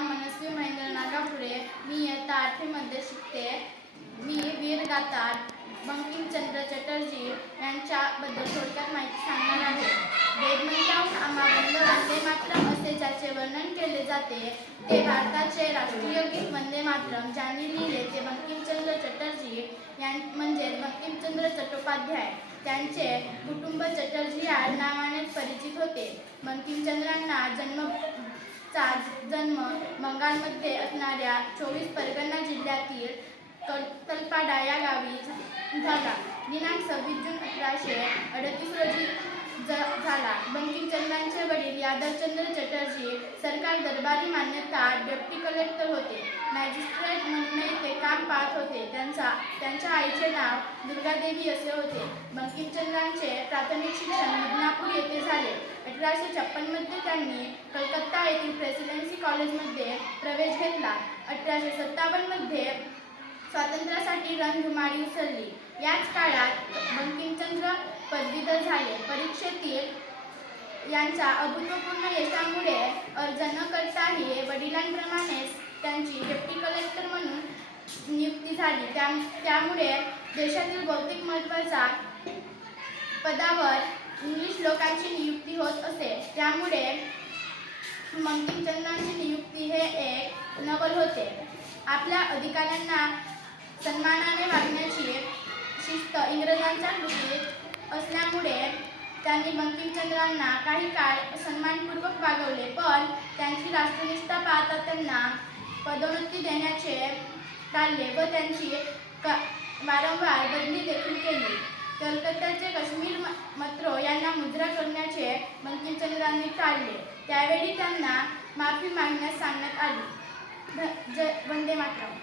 नाव मनस्वी महेंद्र नागापुरे. मी इयत्ता 8वीमध्ये शिकते. मी वीरगाथा बंकिमचंद्र चटर्जी यांच्याबद्दल थोडक्यात माहिती सांगणार आहे. वेदमंत्राहून आम्हा वंदे मातरम असे ज्याचे वर्णन केले जाते ते भारताचे राष्ट्रीय गीत वंदे मातरम ज्यांनी लिहिले ते बंकिमचंद्र चटर्जी म्हणजे बंकिमचंद्र चट्टोपाध्याय. त्यांचे कुटुंब चटर्जी या नावाने परिचित होते. बंकिमचंद्रांना जन्म बंगालमध्ये असणाऱ्या 24 परगणा जिल्ह्यातील तलपाडा या गावी झाला. दिनांक 26 जून 1838 रोजी झाला. बंकिमचंद्रांचे वडील यादवचंद्र चटर्जी सरकार दरबारी मान्यता डेप्टी कलेक्टर होते. मॅजिस्ट्रेट म्हणूनही ते काम पाहत होते. त्यांच्या आईचे नाव दुर्गादेवी असे होते. बंकिमचंद्रांचे प्राथमिक शिक्षण मिदनापूर येथे झाले. 1856 मध्ये त्यांनी कलकत्ता येथील प्रेसिडेन्सी कॉलेजमध्ये प्रवेश घेतला. 1857 मध्ये स्वातंत्र्यासाठी रणधुमाळी उसळली. याच काळात बंकिमचंद्र पदवीधर झाले. परीक्षेतील यांच्या अभूतपूर्व यशामुळे अर्ज न करताही वडिलांप्रमाणेच त्यांची डेप्टी कलेक्टर म्हणून नियुक्ती झाली. त्यामुळे देशातील बहुतेक महत्त्वाच्या पदावर इंग्लिश लोकांची नियुक्ती होत असे. त्यामुळे बंकिमचंद्रांची नियुक्ती हे एक नवल होते. आपल्या अधिकाऱ्यांना सन्मानाने वागण्याची शिस्त इंग्रजांच्या कृतीत असल्यामुळे त्यांनी बंकिमचंद्रांना काही काळ सन्मानपूर्वक वागवले, पण त्यांची राष्ट्रनिष्ठा पाहता त्यांना पदोन्नती देण्याचे टाळले व त्यांची वारंवार बदली देखील केली. कलकत्त्याचे काश्मीर मत्रो यांना मुजरा करण्याचे बंकिमचंद्रांनी टाळले. त्यावेळी त्यांना माफी मागण्यास सांगण्यात आली. वंदे मातरम.